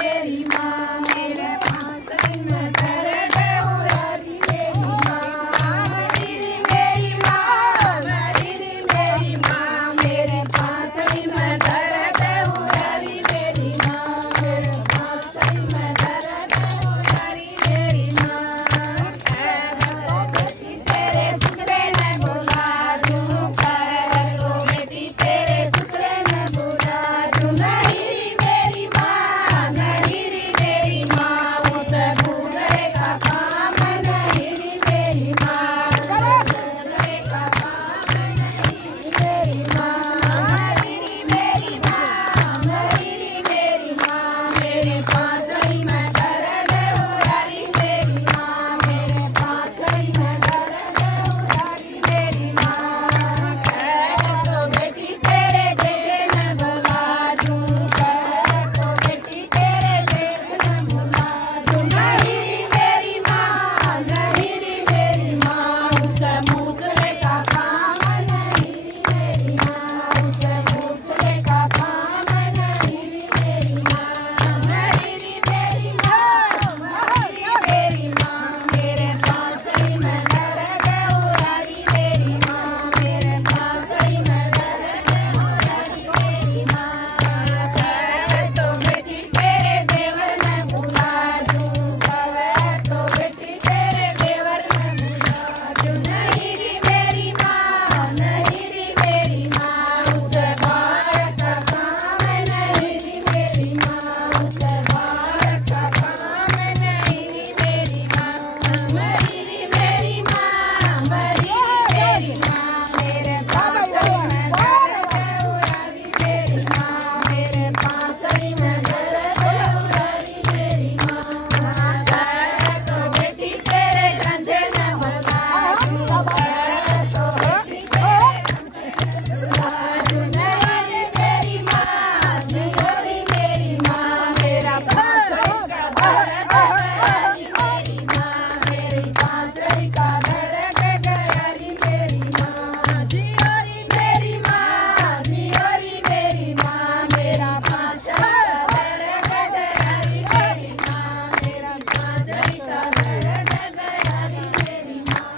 मेरी माँ मेरे पासरी में धर दे उरारी मेरी माँ मेरी मेरी माँ मेरी मेरी माँ मेरे पासरी में धर दे उरारी मेरी माँ मेरे पासरी में धर दे उरारी मेरी माँ तो बेटी तेरे ससुरे ने बुला दूँ कर तो बेटी तेरे ससुरे ने बुला दूँ नहीं री मेरी माँ नहीं री मेरी माँ उस बूढ़े का काम नहीं री मेरी माँ बूढ़े का काम नहीं मेरी माँ नहीं री मेरी माँ नहीं री मेरी माँ मेरे पासरी में धर दे उरारी मेरी माँ मेरे पासरी में धर दे उरारी मेरी माँ तो बेटी तेरे जेठे ने बुला दूँ तो बेटी तेरे जेठ ने बुला दूँ नहीं री मेरी माँ नहीं री मेरी माँ उस मूसले का काम नहीं री मेरी माँ उस मूसले का काम नहीं री मेरी माँ नहीं री मेरी माँ नहीं री मेरी माँ मेरे पासरी में धर दे उरारी मेरी माँ मेरे पासरी में धर दे उरारी मेरी माँ तो बेटी तेरे देवर में बुला दूँ तो बेटी तेरे देवर में बुला दूँ नहीं री मेरी माँ नहीं री मेरी माँ उस बार का काम नहीं री मेरी माँ उस बार का काम नहीं री मेरी माँ मरी री मेरी माँ मरी री मेरी माँ मेरे पासरी में धर दे उरारी मेरी माँ मेरे पासरी में धर दे उरारी मेरी माँ तो बेटी तेरे कंधे में बुला दूँ तो बेटी तेरे कंधे में बुला दूँ नहीं री मेरी माँ नहीं री मेरी माँ मेरा पासरी का धर दे गयारी मेरी माँ मेरी पासरी का धर दे गयारी मेरी माँ जियोरी मेरी माँ जियोरी मेरी माँ मेरा पासरी का धर दे गयारी मेरी माँ मेरा पासरी का धर दे गयारी मेरी माँ